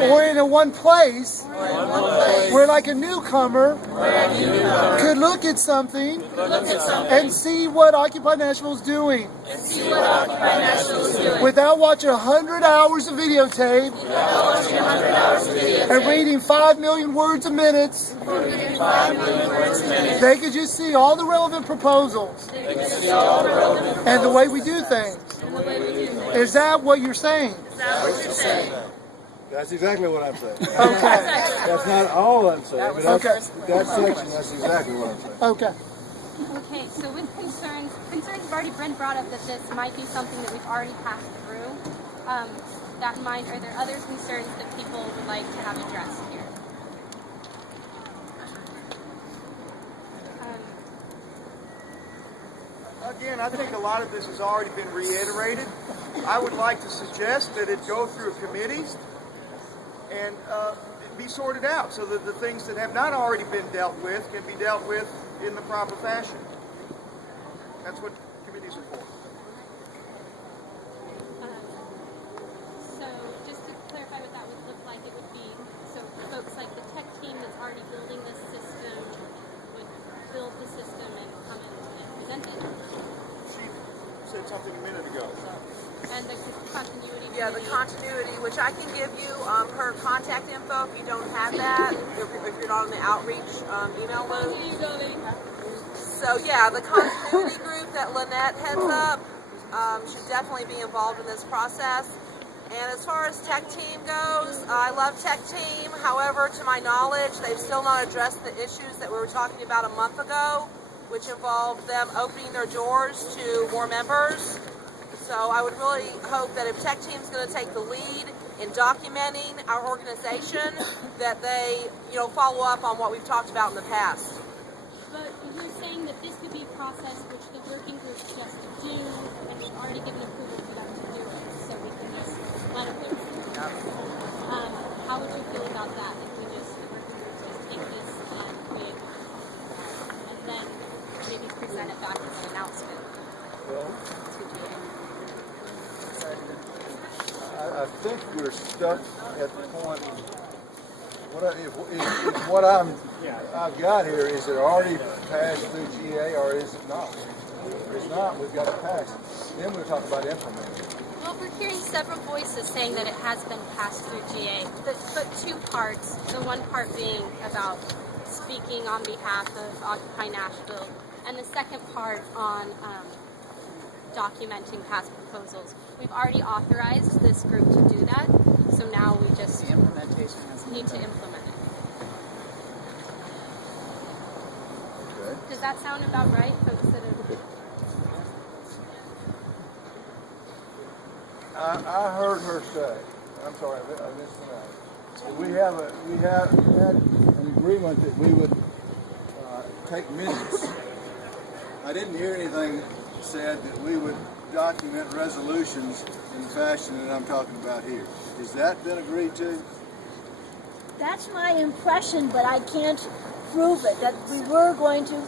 or in a one place where like a newcomer could look at something and see what Occupy Nashville is doing without watching 100 hours of videotape and reading 5 million words a minute. They could just see all the relevant proposals and the way we do things. Is that what you're saying? That's exactly what I'm saying. Okay. That's not all I'm saying, but Okay. that section, that's exactly what I'm saying. Okay. Okay, so with concerns have already been brought up that this might be something that we've already passed through. That in mind, are there other concerns that people would like to have addressed here? Again, I think a lot of this has already been reiterated. I would like to suggest that it go through committees and be sorted out so that the things that have not already been dealt with can be dealt with in the proper fashion. That's what committees are for. So just to clarify what that would look like, it would be, so folks like the tech team that's already building this system would build the system and come in and present it. She said something a minute ago. And the continuity. Yeah, the continuity, which I can give you her contact info if you don't have that, if you're not on the outreach email loop. So yeah, the continuity group that Lynette heads up should definitely be involved in this process. And as far as tech team goes, I love tech team. However, to my knowledge, they've still not addressed the issues that we were talking about a month ago, which involved them opening their doors to more members. So I would really hope that if tech team's going to take the lead in documenting our organization, that they, follow up on what we've talked about in the past. But you're saying that this could be a process which the working group just do, and we've already given approval for them to do it, so we can just let them do it. How would you feel about that if the working group just take this and create, and then maybe present it back as an announcement to GA? I think we're stuck at the point. What I've got here, is it already passed through GA or is it not? If it's not, we've got to pass it. Then we'll talk about implementing. Well, we're hearing several voices saying that it has been passed through GA, but two parts. The one part being about speaking on behalf of Occupy Nashville, and the second part on documenting past proposals. We've already authorized this group to do that, so now we just need to implement it. Okay. Does that sound about right, folks that have... I heard her say, I'm sorry, I missed that. We had an agreement that we would take minutes. I didn't hear anything said that we would document resolutions in the fashion that I'm talking about here. Has that been agreed to? That's my impression, but I can't prove it, that we were going to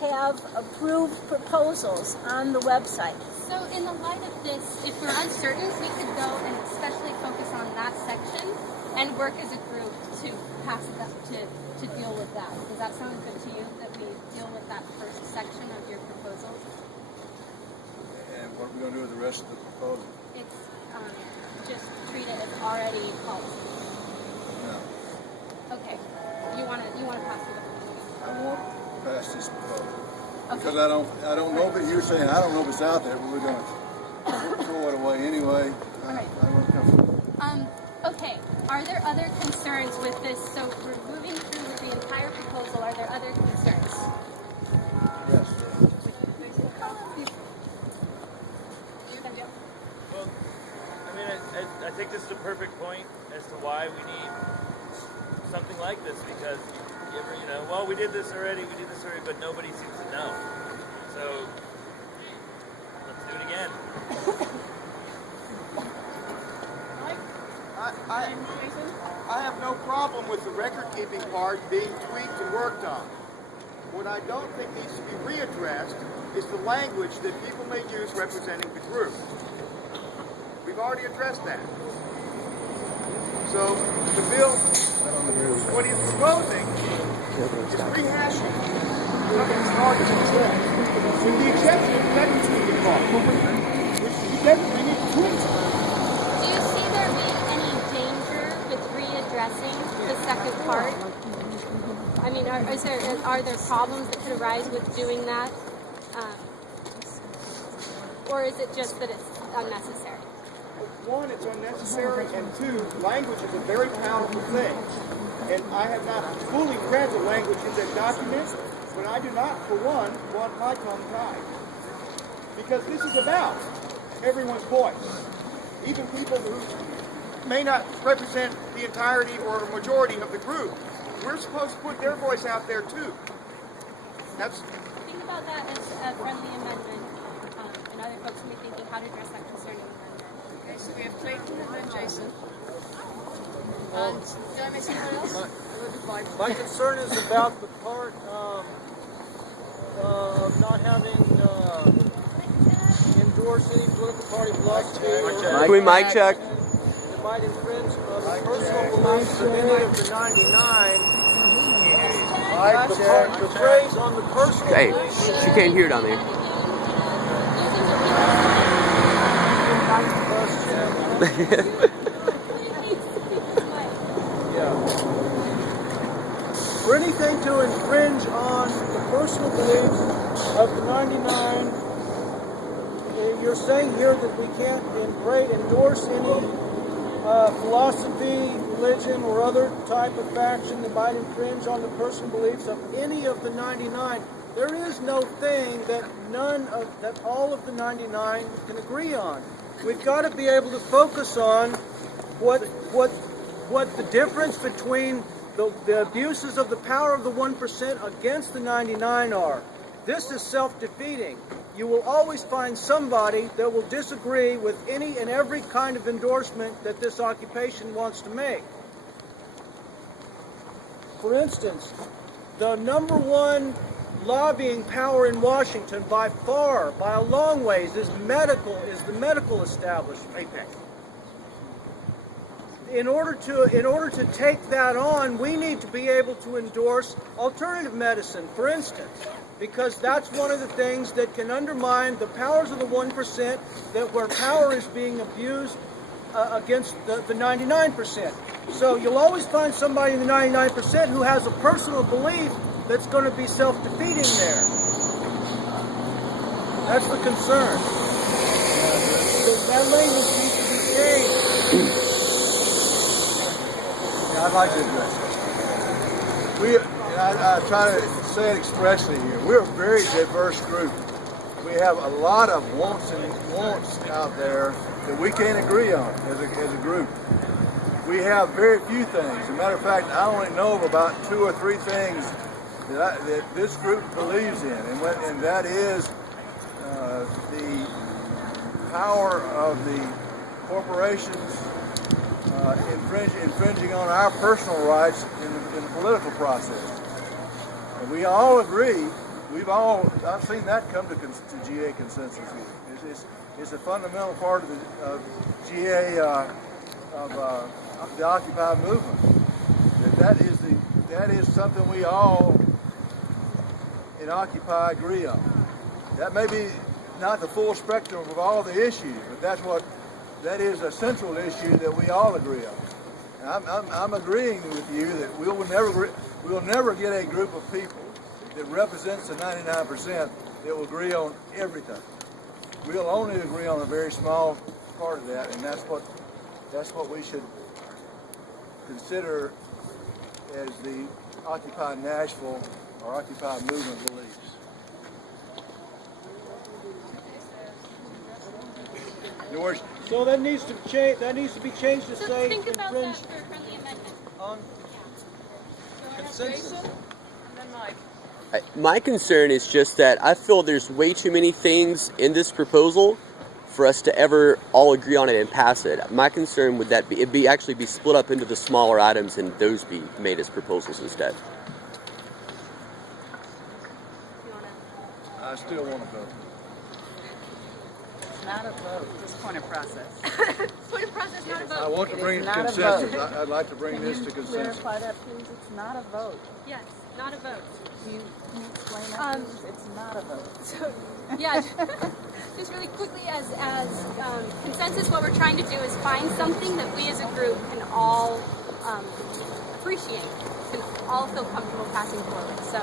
have approved proposals on the website. So in the light of this, if we're uncertain, we could go and especially focus on that section and work as a group to pass that, to deal with that. Does that sound good to you, that we deal with that first section of your proposal? And what are we going to do with the rest of the proposal? It's just treat it as already policy. No. Okay. You want to pass it over? I won't pass this proposal. Okay. Because I don't know, but you're saying I don't know if it's out there, but we're going to throw it away anyway. Right. I don't know. Okay. Are there other concerns with this? So we're moving through with the entire proposal. Are there other concerns? Yes. Well, I think this is a perfect point as to why we need something like this, because well, we did this already, but nobody seems to know. So let's do it again. I have no problem with the record-keeping part being tweaked and worked on. What I don't think needs to be readdressed is the language that people may use representing the group. We've already addressed that. So the bill, what he's proposing is rehashing Governor's argument, with the exception of technical law, which he definitely needs to tweak. Do you see there being any danger with readdressing the second part? I mean, are there problems that could arise with doing that? Or is it just that it's unnecessary? One, it's unnecessary, and two, language is a very powerful thing. And I have not fully read the language in that document, but I do not, for one, want my tongue tied. Because this is about everyone's voice. Even people who may not represent the entirety or a majority of the group. We're supposed to put their voice out there too. Think about that as a friendly amendment, and other folks will be thinking how to address that concern in the amendment. Okay, so we have Clayton and then Jason. And did I miss anyone else? My concern is about the part of not having endorsed any political party philosophy. Can we mic check? It might infringe on the personal beliefs of any of the 99. That's the phrase on the personal Hey, beliefs. she can't hear down there. For anything to infringe on the personal beliefs of the 99, you're saying here that we can't endorse any philosophy, religion, or other type of faction that might infringe on the personal beliefs of any of the 99. There is no thing that all of the 99 can agree on. We've got to be able to focus on what the difference between the abuses of the power of the 1% against the 99 are. This is self-defeating. You will always find somebody that will disagree with any and every kind of endorsement that this occupation wants to make. For instance, the number one lobbying power in Washington by far, by a long ways, is the medical establishment. In order to take that on, we need to be able to endorse alternative medicine, for instance, because that's one of the things that can undermine the powers of the 1%, that where power is being abused against the 99%. So you'll always find somebody in the 99% who has a personal belief that's going to be self-defeating there. That's the concern. So that language needs to be changed. I'd like to address it. I try to say it expressly here. We're a very diverse group. We have a lot of wants out there that we can't agree on as a group. We have very few things. As a matter of fact, I only know of about 2 or 3 things that this group believes in, and that is the power of the corporations infringing on our personal rights in the political process. And we all agree. I've seen that come to GA consensus here. It's a fundamental part of GA of the Occupy movement. That is something we all in Occupy agree on. That may be not the full spectrum of all the issues, but that is a central issue that we all agree on. And I'm agreeing with you that we'll never get a group of people that represents the 99% that will agree on everything. We'll only agree on a very small part of that, and that's what we should consider as the Occupy Nashville or Occupy movement beliefs. In other words, So that needs to be changed to So say think about that infringe for a friendly amendment. on consensus. Jason and then Mike. My concern is just that I feel there's way too many things in this proposal for us to ever all agree on it and pass it. My concern would that be actually be split up into the smaller items and those be made as proposals instead. I still want to vote. not a vote. Just point of process. Point of process, not a I vote. want to It bring is it to not a consensus. vote. I'd like to bring this to Can you consensus. clarify that, please? It's not a vote. Yes, not a vote. Can you explain that, please? It's not a vote. So, yeah, just really quickly as consensus, what we're trying to do is find something that we as a group can all appreciate, can all feel comfortable passing forward. So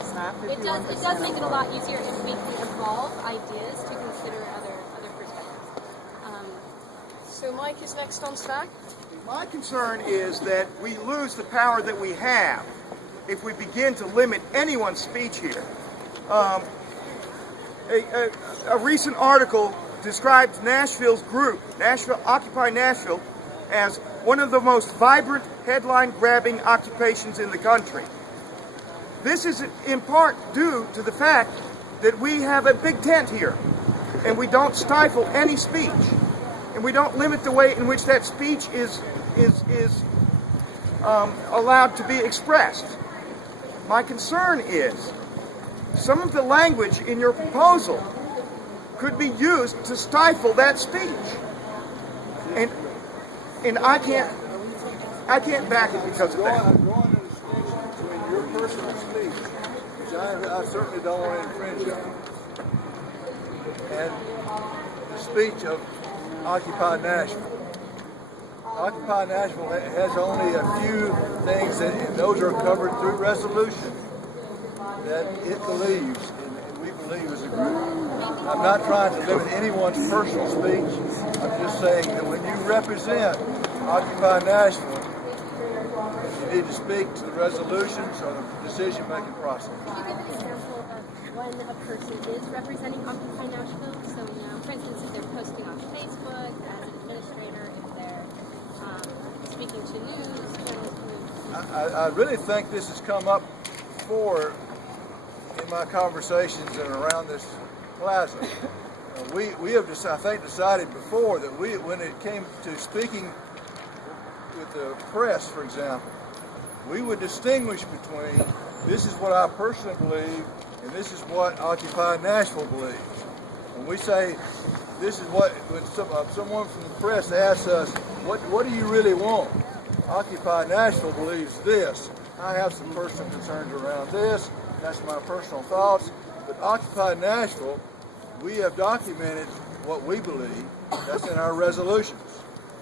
It's not it does make it a lot easier if we can evolve ideas to consider other perspectives. So Mike is next on stack. My concern is that we lose the power that we have if we begin to limit anyone's speech here. A recent article describes Nashville's group, Occupy Nashville, as one of the most vibrant, headline-grabbing occupations in the country. This is in part due to the fact that we have a big tent here, and we don't stifle any speech, and we don't limit the way in which that speech is allowed to be expressed. My concern is some of the language in your proposal could be used to stifle that speech, and I can't back it because of that. I'm drawing a distinction between your personal speech, which I certainly don't want to infringe on, and the speech of Occupy Nashville. Occupy Nashville has only a few things, and those are covered through resolution that it believes, and we believe as a group. I'm not trying to limit anyone's personal speech. I'm just saying that when you represent Occupy Nashville, you need to speak to the resolutions or the decision-making process. Could you give an example of when a person is representing Occupy Nashville? So, for instance, if they're posting on Facebook as an administrator, if they're speaking to news, I really think this has come up before in my conversations and around this plaza. We have decided before that when it came to speaking with the press, for example, we would distinguish between this is what I personally believe and this is what Occupy Nashville believes. When we say this is what, when someone from the press asks us, what do you really want? Occupy Nashville believes this. I have some personal concerns around this. That's my personal thoughts. But Occupy Nashville, we have documented what we believe. That's in our resolutions.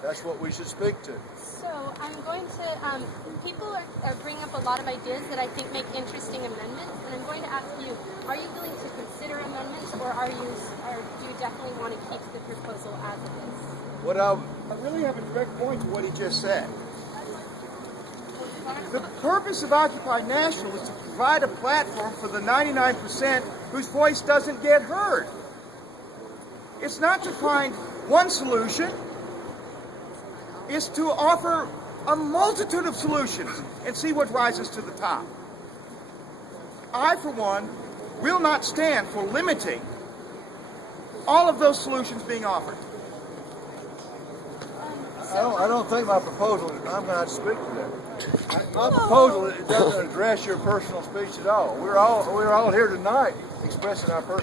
That's what we should speak to. So I'm going to, people are bringing up a lot of ideas that I think make interesting amendments, and I'm going to ask you, are you willing to consider amendments, or do you definitely want to keep the proposal as it is? I really have a direct point to what he just said. The purpose of Occupy Nashville is to provide a platform for the 99% whose voice doesn't get heard. It's not to find one solution. It's to offer a multitude of solutions and see what rises to the top. I, for one, will not stand for limiting all of those solutions being offered. I don't think my proposal, I'm going to speak to that. My proposal, it doesn't address your personal speech at all. We're all here tonight expressing our personal